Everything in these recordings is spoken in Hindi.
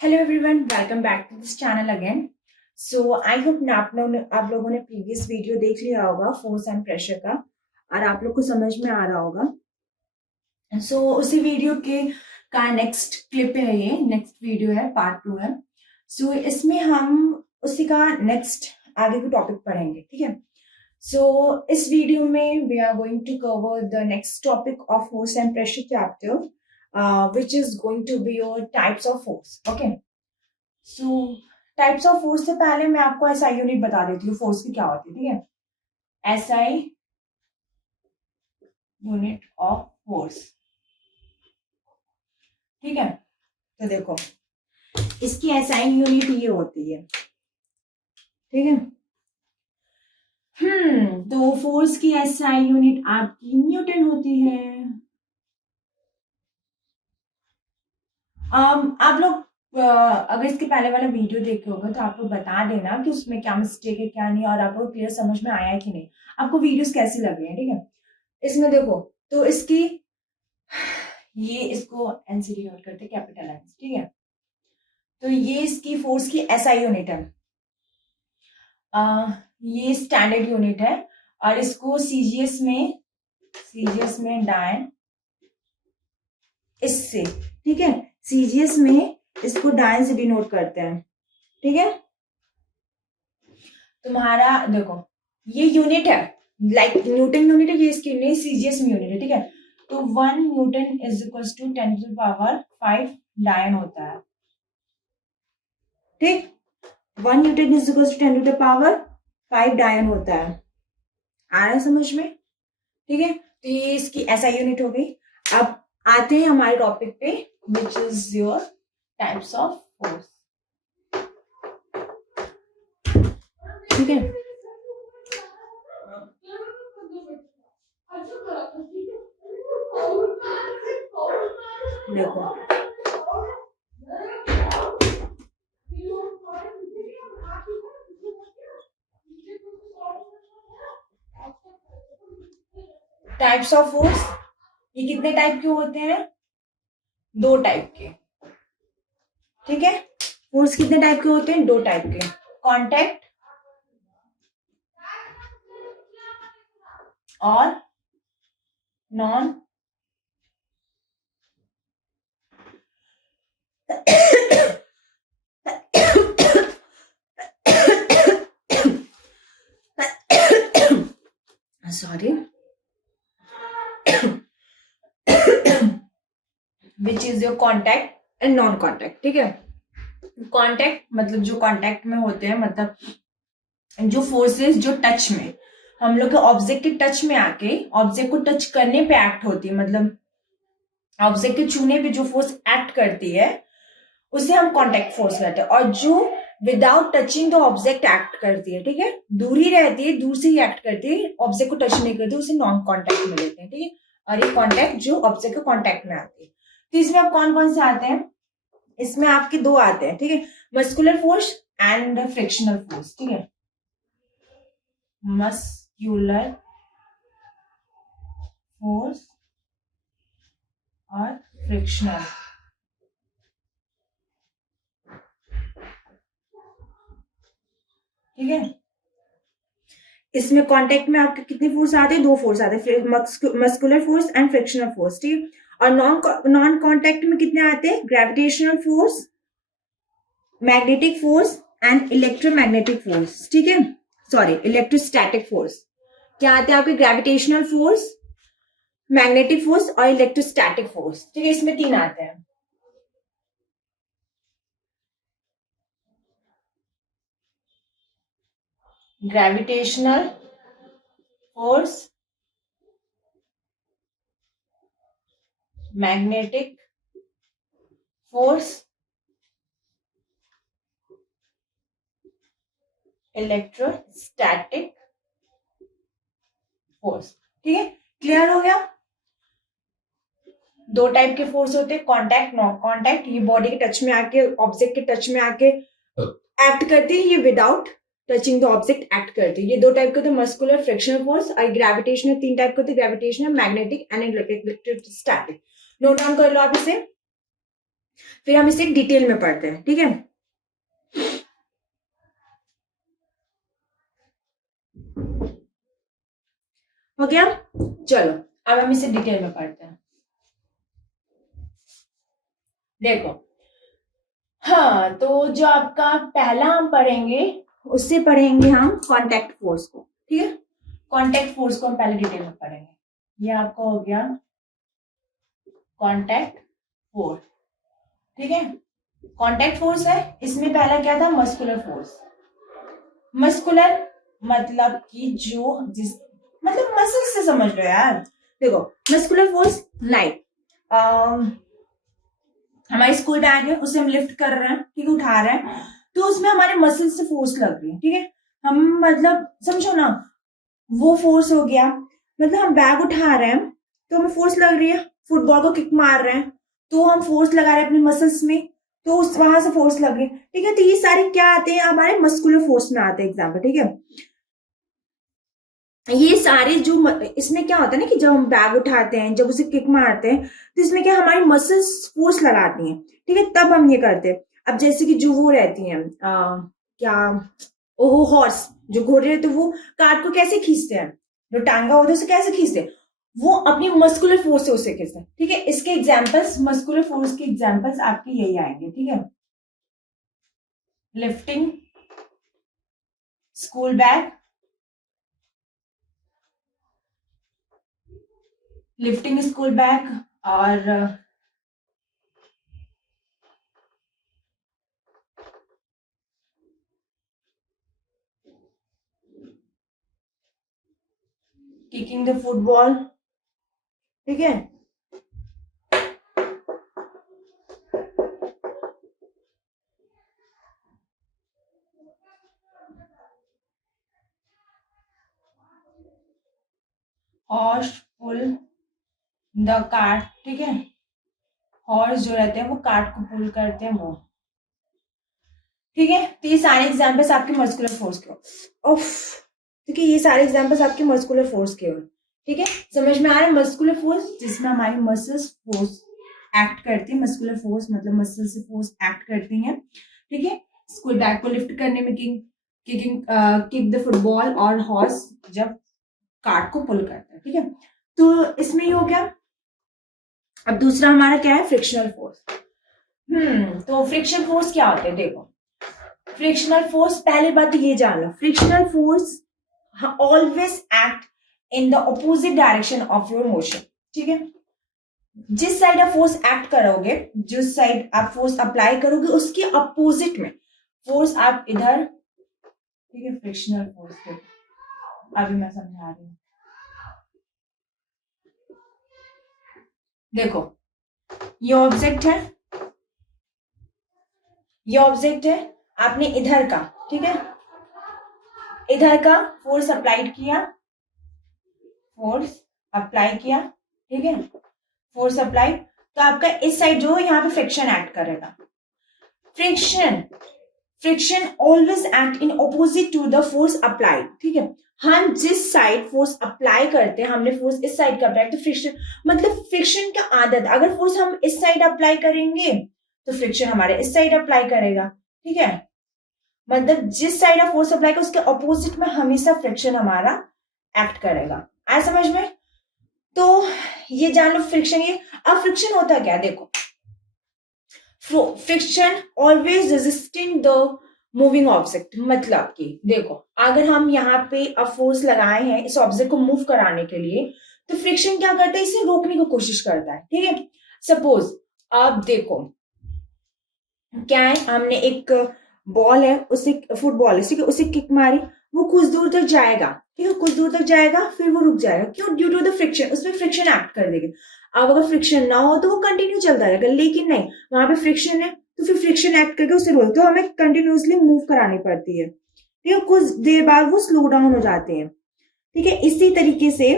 Hello everyone, welcome back to this channel again. So I hope आप लोगों ने प्रीवियस वीडियो देख लिया होगा फोर्स एंड प्रेशर का और आप लोग को समझ में आ रहा होगा। उसी वीडियो के का नेक्स्ट क्लिप है, ये नेक्स्ट वीडियो है, पार्ट 2 है। इसमें हम उसी का नेक्स्ट आगे के टॉपिक पढ़ेंगे, ठीक है। इस वीडियो में we are going to cover the next topic of force and pressure chapter, which is going to be your types of force. Okay. Types of force से पहले मैं आपको एसआई यूनिट बता देती हूँ फोर्स की क्या होती है, ठीक है। एसआई यूनिट ऑफ फोर्स, ठीक है। तो देखो, इसकी एसआई यूनिट ये होती है, ठीक है। तो फोर्स की एसआई यूनिट आपकी न्यूटन होती है। आप लोग अगर इसके पहले वाला वीडियो देखे होगा तो आप लोग बता देना कि उसमें क्या मिस्टेक है क्या नहीं, और आपको क्लियर समझ में आया है कि नहीं, आपको वीडियोस कैसी लग रही है, ठीक है। इसमें देखो, तो इसकी ये इसको एनसीडी नोट करते कैपिटल एन, ठीक है। तो ये इसकी फोर्स की एसआई यूनिट है। ये स्टैंडर्ड यूनिट है और इसको सीजीएस में डायन इससे, ठीक है, सीजीएस में इसको डायन से डिनोट करते हैं, ठीक है। तुम्हारा देखो, ये यूनिट है, लाइक न्यूटन यूनिट है, ये इसकी नहीं सीजीएस में यूनिट है, ठीक है। तो 1 newton is equal to 10 to the power 5 dyne होता है, ठीक। 1 newton is equal to 10 to the power 5 dyne होता है। आ रहा है समझ में, ठीक है। तो ये इसकी एसआई यूनिट हो गई। अब आते हैं हमारे टॉपिक पे, which is your types of force, ठीक है। देखो, टाइप्स ऑफ फोर्स ये कितने टाइप के होते हैं? 2 टाइप के, ठीक है। फोर्स कितने टाइप के होते हैं? 2 टाइप के, कांटेक्ट और non sorry, which is your contact and non contact, ठीक है। कॉन्टैक्ट मतलब जो कॉन्टैक्ट में होते हैं, मतलब जो फोर्सेस जो टच में, हम लोग के ऑब्जेक्ट के टच में आके ऑब्जेक्ट को टच करने पे एक्ट होती है, मतलब ऑब्जेक्ट के छूने पे जो फोर्स एक्ट करती है उसे हम कॉन्टैक्ट फोर्स कहते हैं। और जो without touching the object act करती है, ठीक है, दूर ही रहती है, दूर से ही एक्ट करती है, ऑब्जेक्ट को टच नहीं करती, उसे नॉन कॉन्टैक्ट में लेते हैं, ठीक है। और ये कॉन्टैक्ट जो ऑब्जेक्ट के कॉन्टैक्ट में आती है। तो इसमें अब कौन कौन से आते हैं? इसमें आपके 2 आते हैं, ठीक है, muscular force and frictional force, ठीक है। मस्कुलर फोर्स और फ्रिक्शनल, ठीक है। इसमें कांटेक्ट में आपके कितने फोर्स आते हैं? 2 फोर्स आते हैं, muscular force and frictional force, ठीक। और नॉन कांटेक्ट में कितने आते हैं? Gravitational force, magnetic force and electromagnetic force, ठीक है। Sorry, electrostatic force. क्या आते हैं आपके? ग्रेविटेशनल फोर्स, मैग्नेटिक फोर्स और इलेक्ट्रोस्टैटिक फोर्स, ठीक है। इसमें 3 आते हैं। Gravitational force, magnetic force, electrostatic force, ठीक है। क्लियर हो गया? 2 टाइप के फोर्स होते हैं, कॉन्टैक्ट, नॉन कॉन्टैक्ट। ये बॉडी के टच में आके, ऑब्जेक्ट के टच में आके एक्ट करती है, ये without touching the object act करती है। ये 2 टाइप के होते हैं, मस्कुलर, फ्रिक्शनल फोर्स। और ग्रेविटेशनल 3 टाइप के होते हैं, gravitational, magnetic and electrostatic. Note down कर लो आप इसे। फिर हम इसे डिटेल में पढ़ते हैं, ठीक है। हो गया, चलो अब हम इसे डिटेल में पढ़ते हैं। देखो, हाँ, तो जो आपका पहला हम पढ़ेंगे, उससे पढ़ेंगे हम कांटेक्ट फोर्स को, ठीक है। कांटेक्ट फोर्स को हम पहले डिटेल में पढ़ेंगे। ये आपका हो गया कांटेक्ट फोर्स, ठीक है। कांटेक्ट फोर्स है, इसमें पहला क्या था, मस्कुलर फोर्स। मस्कुलर मतलब कि जो जिस मतलब मसल से समझ लो यार। देखो, मस्कुलर फोर्स लाइक हमारी स्कूल बैग है, उसे हम लिफ्ट कर रहे हैं, ठीक है, उठा रहे हैं, तो उसमें हमारे मसल से फोर्स लग रही है, ठीक है। हम मतलब समझो ना, वो फोर्स हो गया, मतलब हम बैग उठा रहे हैं तो हमें फोर्स लग रही है, फुटबॉल को किक मार रहे हैं तो हम फोर्स लगा रहे हैं अपने मसल्स में, तो उस वहां से फोर्स लग रही है, ठीक है। तो ये सारे क्या आते हैं, हमारे मस्कुलर फोर्स में आते हैं एग्जाम्पल, ठीक है। ये सारे जो इसमें क्या होता है ना कि जब हम बैग उठाते हैं, जब उसे किक मारते हैं, तो इसमें क्या हमारी मसल्स फोर्स लगाती हैं, ठीक है, तब हम ये करते हैं। अब जैसे कि जो वो रहती हैं क्या, ओहो, हॉर्स, जो घोड़े रहते हैं, वो कार्ट को कैसे खींचते हैं, जो टांगा होता है उसे कैसे खींचते हैं, वो अपनी मस्कुलर फोर्स से उसे खींचते हैं, ठीक है। इसके एग्जाम्पल्स, मस्कुलर फोर्स के एग्जाम्पल्स आपके यही आएंगे, ठीक है। Lifting school bag, lifting school bag, और किकिंग द फुटबॉल, ठीक है। हॉर्स पुल द कार्ट, ठीक है। हॉर्स जो रहते हैं वो कार्ट को पुल करते हैं, वो, ठीक है। तो ये सारे एग्जाम्पल्स आपके मस्कुलर फोर्स के हो, ठीक है, ये सारे एग्जाम्पल्स आपके मस्कुलर फोर्स के हो, ठीक है। समझ में आ रहा है, मस्कुलर फोर्स जिसमें हमारी मसल्स फोर्स एक्ट करती है, मस्कुलर फोर्स मतलब मसल से फोर्स एक्ट करती हैं, ठीक है। स्कूल बैग को लिफ्ट करने में किक द फुटबॉल, और हॉर्स जब कार्ट को पुल करता है, ठीक है। तो इसमें ये हो गया। अब दूसरा हमारा क्या है, फ्रिक्शनल फोर्स। तो फ्रिक्शन फोर्स क्या होते हैं, देखो, फ्रिक्शनल फोर्स, पहली बात तो ये जान लो, frictional force always act in the opposite direction of your motion, ठीक है। जिस साइड आप फोर्स एक्ट करोगे, जिस साइड आप फोर्स अप्लाई करोगे, उसके अपोजिट में फोर्स आप इधर, ठीक है। फ्रिक्शनल फोर्स को अभी मैं समझा रही हूँ। देखो, ये ऑब्जेक्ट है, ये ऑब्जेक्ट है, आपने इधर का, ठीक है, इधर का फोर्स अप्लाइड किया, फोर्स अप्लाई किया, ठीक है, फोर्स अप्लाई, तो आपका इस साइड जो है यहाँ पे फ्रिक्शन एक्ट करेगा। Friction, friction always act in opposite to the force applied, ठीक है। हम जिस साइड फोर्स अप्लाई करते हैं, हमने फोर्स इस साइड का अप्लाई, तो फ्रिक्शन मतलब फ्रिक्शन का आदत, अगर फोर्स हम इस साइड अप्लाई करेंगे तो फ्रिक्शन हमारे इस साइड अप्लाई करेगा, ठीक है। मतलब जिस साइड ऑफ फोर्स अप्लाई कर उसके ऑपोजिट में हमेशा फ्रिक्शन हमारा एक्ट करेगा, आया समझ में। तो ये जान लो फ्रिक्शन, ये अब फ्रिक्शन होता क्या, देखो, friction always resisting the moving object, मतलब कि देखो, अगर हम यहाँ पे अब फोर्स लगाए हैं इस ऑब्जेक्ट को मूव कराने के लिए, तो फ्रिक्शन क्या करता है, इसे रोकने की कोशिश करता है, ठीक है। सपोज अब देखो क्या है, हमने एक बॉल है, उसे फुटबॉल है, ठीक है, उसे किक मारी, वो कुछ दूर तक जाएगा, ठीक है, कुछ दूर तक जाएगा, फिर वो रुक जाएगा, क्यों, ड्यू टू द फ्रिक्शन, उसमें फ्रिक्शन एक्ट कर देगी। अब अगर फ्रिक्शन ना हो तो वो कंटिन्यू चलता रहेगा, लेकिन नहीं, वहां पे फ्रिक्शन है तो फिर फ्रिक्शन एक्ट करके उसे रोक, तो हमें कंटिन्यूसली मूव करानी पड़ती है, ठीक है, कुछ देर बाद वो स्लो डाउन हो जाते हैं, ठीक है। इसी तरीके से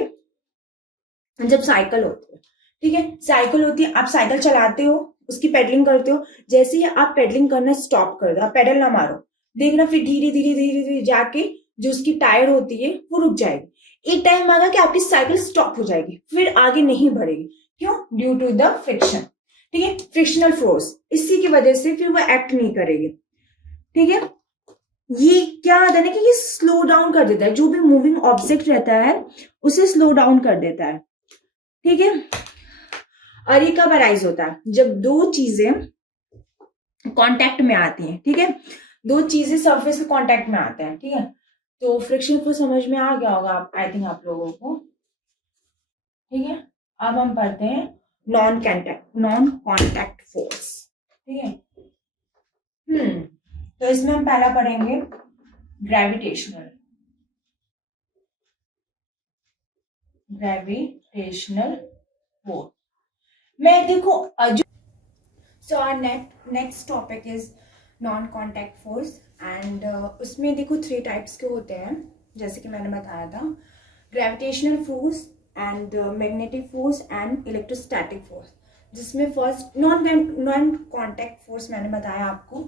जब साइकिल होती है, ठीक है, साइकिल होती है, आप साइकिल चलाते हो, उसकी पेडलिंग करते हो, जैसे ही आप पेडलिंग करना स्टॉप कर दो, आप पेडल ना मारो, देखना फिर धीरे धीरे धीरे धीरे जाके जो उसकी टायर होती है वो रुक जाएगी, एक टाइम आएगा कि आपकी साइकिल स्टॉप हो जाएगी, फिर आगे नहीं बढ़ेगी, क्यों, ड्यू टू द फ्रिक्शन, ठीक है, फ्रिक्शनल फोर्स, इसी की वजह से फिर वो एक्ट नहीं करेगी। ठीक है, ये क्या होता है ना कि ये स्लो डाउन कर देता है, जो भी मूविंग ऑब्जेक्ट रहता है उसे स्लो डाउन कर देता है। ठीक है, और ये कब अराइज होता है, जब दो चीजें कांटेक्ट में आती हैं। ठीक है, दो चीजें सरफेस के कांटेक्ट में आते हैं। ठीक है, तो फ्रिक्शन को समझ में आ गया होगा आई थिंक आप लोगों को। ठीक है, अब हम पढ़ते हैं नॉन कांटेक्ट फोर्स। ठीक है, तो इसमें हम पहला पढ़ेंगे ग्रेविटेशनल फोर्स। मैं देखो so our next topic is non contact force and उसमें देखो 3 टाइप्स के होते हैं, जैसे कि मैंने बताया था, gravitational force and magnetic force and electrostatic force. जिसमें फर्स्ट नॉन कांटेक्ट फोर्स मैंने बताया आपको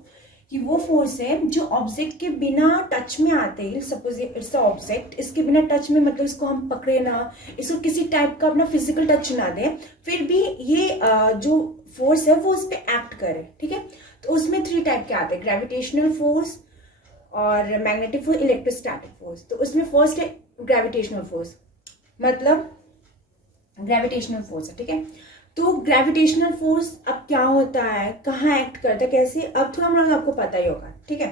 कि वो फोर्स है जो ऑब्जेक्ट के बिना टच में आते ही, सपोज इट्स अ ऑब्जेक्ट, इसके बिना टच में मतलब इसको हम पकड़े ना, इसको किसी टाइप का अपना फिजिकल टच ना दें, फिर भी ये जो फोर्स है वो उस पर एक्ट करे। ठीक है, तो उसमें 3 टाइप के आते हैं, ग्रेविटेशनल फोर्स और मैग्नेटिक फोर्स, इलेक्ट्रोस्टैटिक फोर्स। तो उसमें फर्स्ट है ग्रेविटेशनल फोर्स, मतलब ग्रेविटेशनल फोर्स है। ठीक है, तो ग्रेविटेशनल फोर्स अब क्या होता है, कहाँ एक्ट करता है, कैसे, अब थोड़ा मोड़ा आपको पता ही होगा। ठीक है,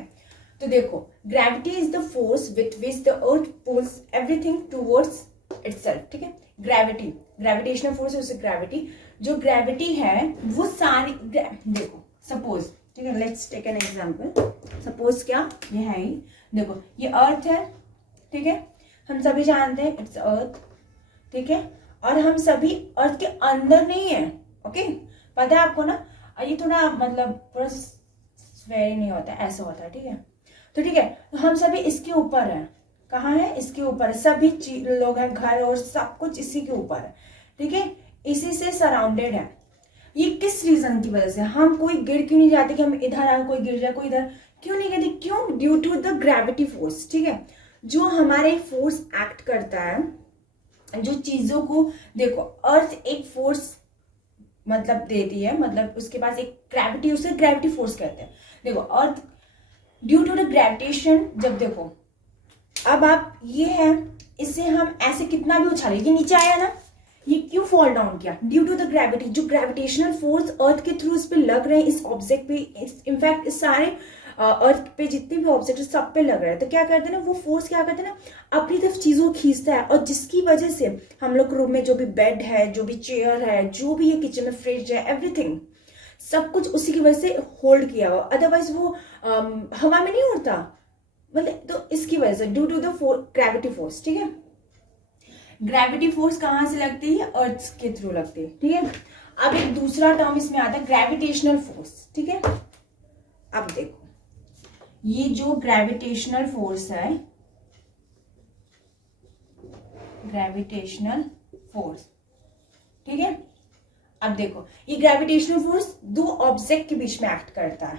तो देखो, gravity is the force with which the earth pulls everything towards itself. ठीक है, ग्रेविटेशनल फोर्स है, उसे ग्रेविटी, जो ग्रेविटी है वो सारी, देखो सपोज, ठीक है, let's take an example. Suppose क्या, ये है ही, देखो ये अर्थ है। ठीक है, हम सभी जानते हैं इट्स अर्थ। ठीक है, और हम सभी अर्थ के अंदर नहीं है। ओके, पता है आपको ना, ये थोड़ा मतलब पूरा स्वेरी नहीं होता, ऐसा होता है। ठीक है, तो ठीक है, तो हम सभी इसके ऊपर है। कहाँ है, इसके ऊपर है, सभी लोग हैं, घर और सब कुछ इसी के ऊपर है। ठीक है, इसी से सराउंडेड है। ये किस रीजन की वजह से, हम कोई गिर क्यों नहीं जाते कि हम इधर आए, कोई गिर जाए, कोई इधर, क्यों नहीं गिरते, क्यों, due to the gravity force. ठीक है, जो हमारे फोर्स एक्ट करता है, जो चीजों को, देखो अर्थ एक फोर्स मतलब देती है, मतलब उसके पास एक ग्रेविटी, उसे ग्रेविटी फोर्स कहते हैं। देखो earth due to the gravitation, जब देखो अब आप ये है, इसे हम ऐसे कितना भी उछाले, ये नीचे आया ना, ये क्यों फॉल डाउन किया, ड्यू टू द ग्रेविटी, जो ग्रेविटेशनल फोर्स अर्थ के थ्रू इस पे लग रहे हैं, इस ऑब्जेक्ट पे, इनफैक्ट इस सारे अर्थ पे जितने भी ऑब्जेक्ट सब पे लग रहे हैं, तो क्या करते हैं ना, वो फोर्स क्या करते हैं ना, अपनी तरफ चीजों को खींचता है, और जिसकी वजह से हम लोग रूम में जो भी बेड है, जो भी चेयर है, जो भी ये किचन में फ्रिज है, एवरीथिंग सब कुछ उसी की वजह से होल्ड किया हुआ, अदरवाइज वो हवा में नहीं उड़ता, मतलब, तो इसकी वजह से due to the gravity force. ठीक है, ग्रेविटी फोर्स कहाँ से लगती है, अर्थ के थ्रू लगती है। ठीक है, अब एक दूसरा टर्म इसमें आता है ग्रेविटेशनल फोर्स। ठीक है, अब देखो ये जो ग्रेविटेशनल फोर्स है, ग्रेविटेशनल फोर्स, ठीक है, अब देखो ये ग्रेविटेशनल फोर्स 2 ऑब्जेक्ट के बीच में एक्ट करता है।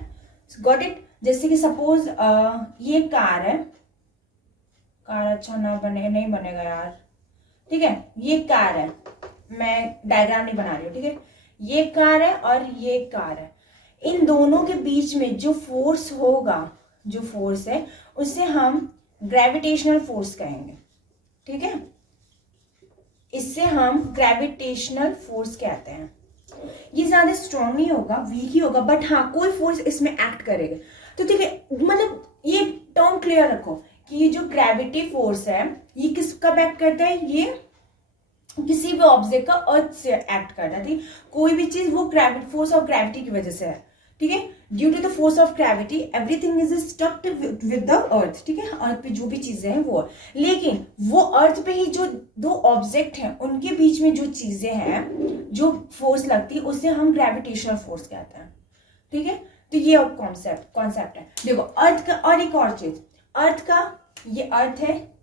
गॉट इट, जैसे कि सपोज ये कार है, कार अच्छा ना बने, नहीं बनेगा यार। ठीक है, ये कार है, मैं डायग्राम नहीं बना रही हूँ। ठीक है, ये कार है और ये कार है, इन दोनों के बीच में जो फोर्स होगा, जो फोर्स है उसे हम ग्रेविटेशनल फोर्स कहेंगे। ठीक है, इससे हम ग्रेविटेशनल फोर्स कहते हैं। ये ज्यादा स्ट्रॉन्ग नहीं होगा, वीक ही होगा, बट हाँ कोई फोर्स इसमें एक्ट करेगा। तो ठीक है, मतलब ये टर्म क्लियर रखो कि ये जो ग्रेविटी फोर्स है ये किस कब एक्ट करता है, ये किसी भी ऑब्जेक्ट का अर्थ से एक्ट करता है। ठीक, कोई भी चीज वो फोर्स ऑफ ग्रेविटी की वजह से है। ठीक है, due to the force of gravity everything is stuck with the earth. ठीक है, अर्थ पे जो भी चीजें हैं वो, लेकिन वो अर्थ पे ही जो 2 ऑब्जेक्ट हैं उनके बीच में जो चीजें हैं, जो फोर्स लगती है, उसे हम ग्रेविटेशनल फोर्स कहते हैं। ठीक है, तो ये कॉन्सेप्ट है। देखो अर्थ का, और एक और चीज, अर्थ का, ये अर्थ है,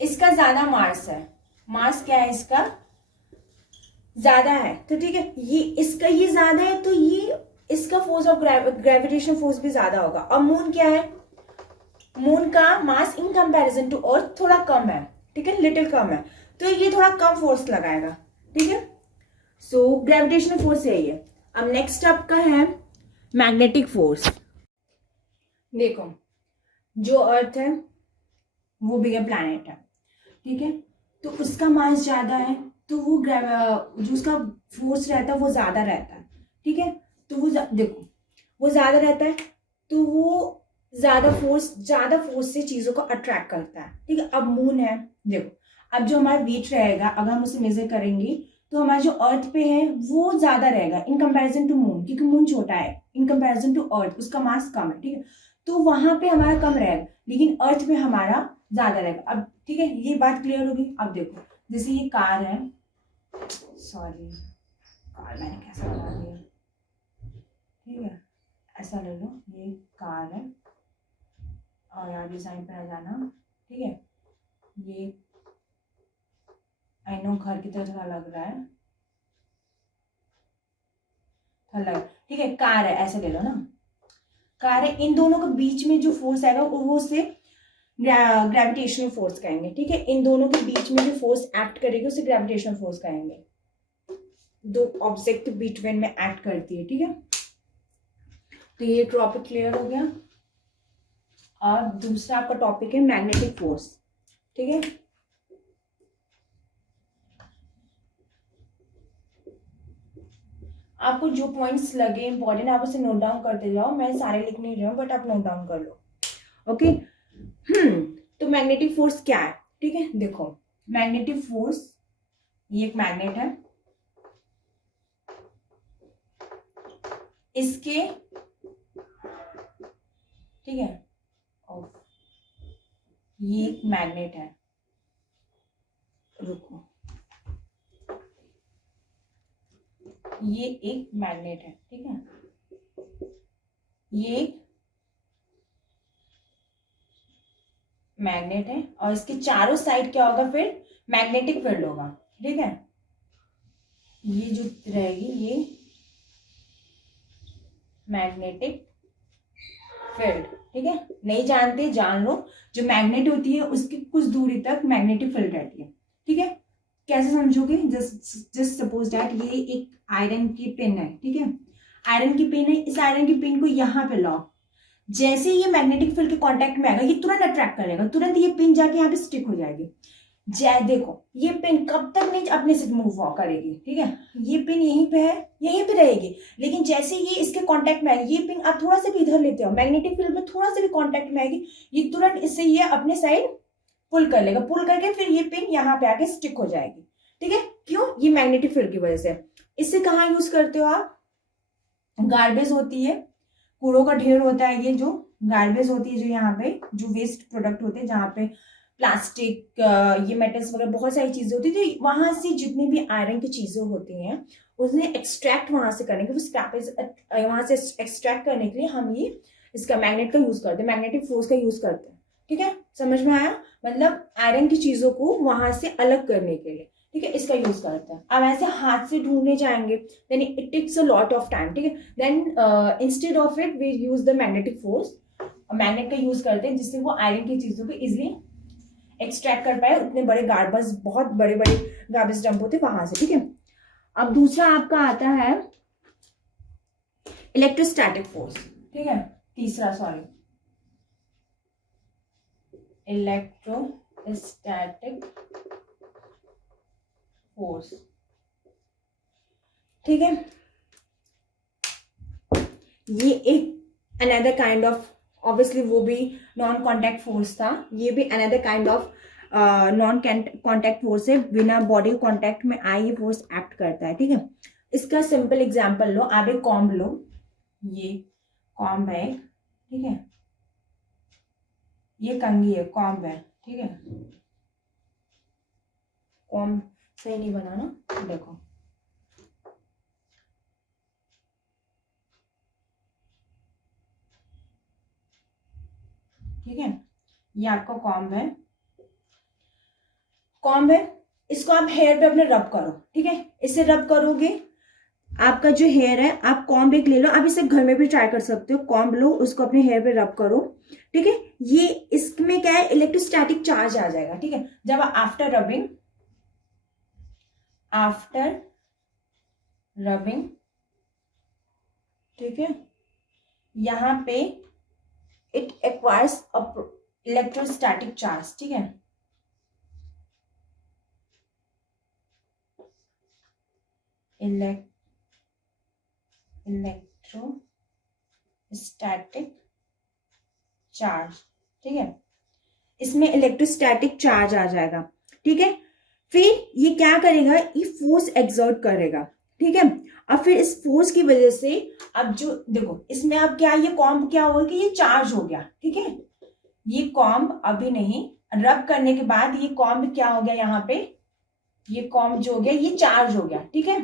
इसका ज्यादा मास है, मास क्या है इसका, ज्यादा है। तो ठीक है, ये इसका ये ज्यादा है, तो ये इसका फोर्स ऑफ ग्रेविटेशन फोर्स भी ज्यादा होगा। और मून क्या है, मून का मास इन कंपैरिजन टू अर्थ थोड़ा कम है। ठीक है, लिटिल कम है, तो ये थोड़ा कम फोर्स लगाएगा। ठीक है, सो ग्रेविटेशनल फोर्स है ये। अब नेक्स्ट आपका है मैग्नेटिक फोर्स। देखो, जो अर्थ है वो बिगर प्लैनेट है, ठीक है, तो उसका मास ज्यादा है, तो वो जो उसका फोर्स रहता है वो ज्यादा रहता है, ठीक है, तो वो देखो वो ज्यादा रहता है, तो वो ज्यादा फोर्स से चीजों को अट्रैक्ट करता है, ठीक है। अब मून है, देखो अब जो हमारा वेट रहेगा अगर हम उसे मेजर करेंगे तो हमारा जो अर्थ पे है वो ज्यादा रहेगा इन कंपैरिजन टू मून, क्योंकि मून छोटा है इन कंपैरिजन टू अर्थ, उसका मास कम है, ठीक है, तो वहां पे हमारा कम रहेगा, लेकिन अर्थ पे हमारा ज्यादा रहेगा। अब ठीक है, ये बात क्लियर होगी। अब देखो जैसे ये कार है, सॉरी कार मैंने कैसा बना दिया, ठीक है, ऐसा ले लो, ये कार है और यार डिजाइन पे आ जाना, ठीक है, ये आई नो घर की तरह लग रहा है, ठीक है, कार है, ऐसे ले लो ना, कार है, इन दोनों के बीच में जो फोर्स आएगा वो उसे ग्रेविटेशनल फोर्स कहेंगे, ठीक है, इन दोनों के बीच में जो फोर्स एक्ट करेगी उसे ग्रेविटेशनल फोर्स कहेंगे, दो ऑब्जेक्ट बिटवीन में एक्ट करती है, ठीक है। तो ये टॉपिक क्लियर हो गया। और दूसरा आपका टॉपिक है मैग्नेटिक फोर्स, ठीक है। आपको जो पॉइंट्स लगे इंपॉर्टेंट आप उसे नोट डाउन करते जाओ, मैं सारे लिख नहीं रही हूँ बट आप नोट डाउन कर लो, ओके। तो मैग्नेटिक फोर्स क्या है, ठीक है, देखो मैग्नेटिक फोर्स, ये एक मैग्नेट है, इसके, ठीक है, ये एक मैग्नेट है, रुको, ये एक मैग्नेट है, ठीक है, ये एक मैग्नेट है और इसके चारों साइड क्या होगा, फिर मैग्नेटिक फील्ड होगा, ठीक है, ये जो रहेगी ये मैग्नेटिक फील्ड, ठीक है, नहीं जानते जान लो, जो मैग्नेट होती है उसकी कुछ दूरी तक मैग्नेटिक फील्ड रहती है, ठीक है। कैसे समझोगे, जस्ट सपोज दैट ये एक आयरन की पिन है, ठीक है, आयरन की पिन है, इस आयरन की पिन को यहाँ पे लाओ, जैसे ये मैग्नेटिक फील्ड के कांटेक्ट में आएगा ये तुरंत अट्रैक्ट करेगा, तुरंत ये पिन जाके यहाँ पे स्टिक हो जाएगी। देखो ये पिन कब तक नहीं अपने से मूव करेगी, ठीक है, ये पिन यहीं पे है, यहीं पे रहेगी, लेकिन जैसे ये इसके कांटेक्ट में आएगी, ये पिन आप थोड़ा सा भी इधर लेते हो मैग्नेटिक फील्ड में थोड़ा सा भी कांटेक्ट में आएगी, ये तुरंत इससे ये अपने साइड पुल कर लेगा, पुल करके फिर ये पिन यहाँ पे आके स्टिक हो जाएगी, ठीक है, क्यों, ये मैग्नेटिक फील्ड की वजह से। इससे कहाँ यूज करते हो आप, गार्बेज होती है, कूड़ों का ढेर होता है, ये जो गार्बेज होती है, जो यहाँ पे जो वेस्ट प्रोडक्ट होते हैं, जहाँ पे प्लास्टिक, ये मेटल्स वगैरह बहुत सारी चीजें होती है, तो वहां से जितनी भी आयरन की चीजें होती हैं उन्हें एक्सट्रैक्ट वहां से करने के लिए, स्क्रैपेज वहां से एक्सट्रैक्ट करने के लिए हम ये इसका मैग्नेट का यूज करते हैं, मैग्नेटिक फोर्स का यूज करते हैं, ठीक है, समझ में आया, मतलब आयरन की चीजों को वहां से अलग करने के लिए, ठीक है, इसका यूज करते हैं। अब ऐसे हाथ से ढूंढने जाएंगे then it takes a lot of time, ठीक है, then instead of it we use the magnetic force, magnet का यूज करते हैं जिससे वो आयरन की चीजों को इजिली एक्सट्रैक्ट कर पाए, उतने बड़े गार्बेज, बहुत बड़े बड़े गार्बेज डंप होते वहां से, ठीक है। अब दूसरा आपका आता है इलेक्ट्रोस्टैटिक फोर्स, ठीक है, तीसरा सॉरी इलेक्ट्रोस्टैटिक फोर्स, ठीक है, ये एक अनदर काइंड ऑफ, ऑब्वियसली वो भी नॉन कॉन्टैक्ट फोर्स था, ये भी another kind of non contact force है, बिना बॉडी कॉन्टैक्ट में आए ये फोर्स एक्ट करता है, ठीक है। इसका सिंपल एग्जांपल लो, आप एक कॉम्ब लो, ये कॉम्ब है, ठीक है, ये कंघी है, कॉम्ब है, ठीक है, कॉम्ब सही नहीं बना ना, देखो ठीक है, ये आपका कॉम्ब है, कॉम्ब है, इसको आप हेयर पे अपने रब करो, ठीक है, इससे रब करोगे आपका जो हेयर है, आप कॉम्ब एक ले लो, आप इसे घर में भी ट्राई कर सकते हो, कॉम्ब लो उसको अपने हेयर पे रब करो, ठीक है, ये इसमें क्या है इलेक्ट्रोस्टैटिक चार्ज आ जाएगा, ठीक है, जब आफ्टर रबिंग ठीक है, यहाँ पे इट एक्वायर्स इलेक्ट्रोस्टैटिक चार्ज, ठीक है, इलेक्ट्रोस्टैटिक चार्ज, ठीक है, इसमें इलेक्ट्रोस्टैटिक चार्ज आ जाएगा, ठीक है। फिर ये क्या करेगा, ये फोर्स एक्सर्ट करेगा, ठीक है। अब फिर इस फोर्स की वजह से अब जो देखो इसमें अब क्या, ये कॉम्ब क्या हुआ कि ये चार्ज हो गया, ठीक है, ये कॉम्ब अभी नहीं, रब करने के बाद ये कॉम्ब क्या हो गया, यहाँ पे ये कॉम्ब जो हो गया ये चार्ज हो गया, ठीक है,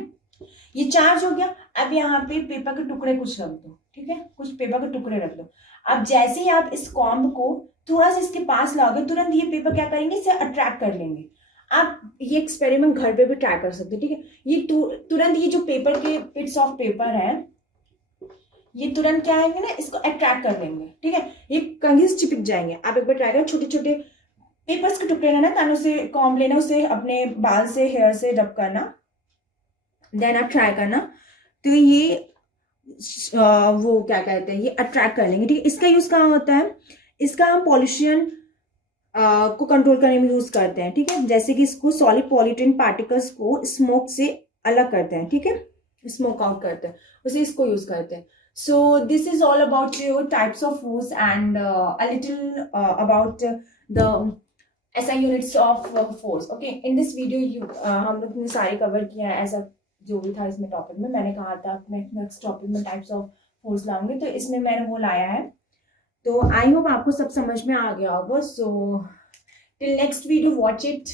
ये चार्ज हो गया। अब यहाँ पे पेपर के टुकड़े कुछ रख दो, ठीक है, कुछ पेपर के टुकड़े रख दो। अब जैसे ही आप इस कॉम्ब को थोड़ा सा इसके पास लाओगे, तुरंत ये पेपर क्या करेंगे, इसे अट्रैक्ट कर लेंगे। आप ये एक्सपेरिमेंट घर पे भी ट्राई कर सकते हो, ठीक है। ये तुरंत ये जो पेपर के पिट्स ऑफ पेपर है, ये तुरंत क्या आएंगे ना, इसको अट्रैक्ट कर लेंगे, ठीक है, ये कहीं से चिपक जाएंगे। आप एक बार ट्राई करें, छोटे छोटे पेपर्स के टुकड़े लेना, कानों से कॉम्ब लेना, उसे अपने बाल से हेयर से रब करना, देन आप ट्राई करना, तो ये वो क्या कहते हैं, ये अट्रैक्ट कर लेंगे, ठीक है। इसका यूज कहाँ होता है, इसका हम पॉल्यूशन को कंट्रोल करने में यूज करते हैं, ठीक है, जैसे कि इसको सॉलिड पॉल्यूटेंट पार्टिकल्स को स्मोक से अलग करते हैं, ठीक है, स्मोक आउट करते हैं, उसे इसको यूज करते हैं। So this is all about your types of force and a little about the SI units of force. Okay, in this video you हम लोग ने सारे कवर किया है, ऐसा जो भी था इसमें टॉपिक में। मैंने कहा था मैं नेक्स्ट टॉपिक में टाइप्स ऑफ फोर्स लाऊंगी, तो इसमें मैंने वो लाया है। तो आई होप आपको सब समझ में आ गया होगा। So till next video, watch it.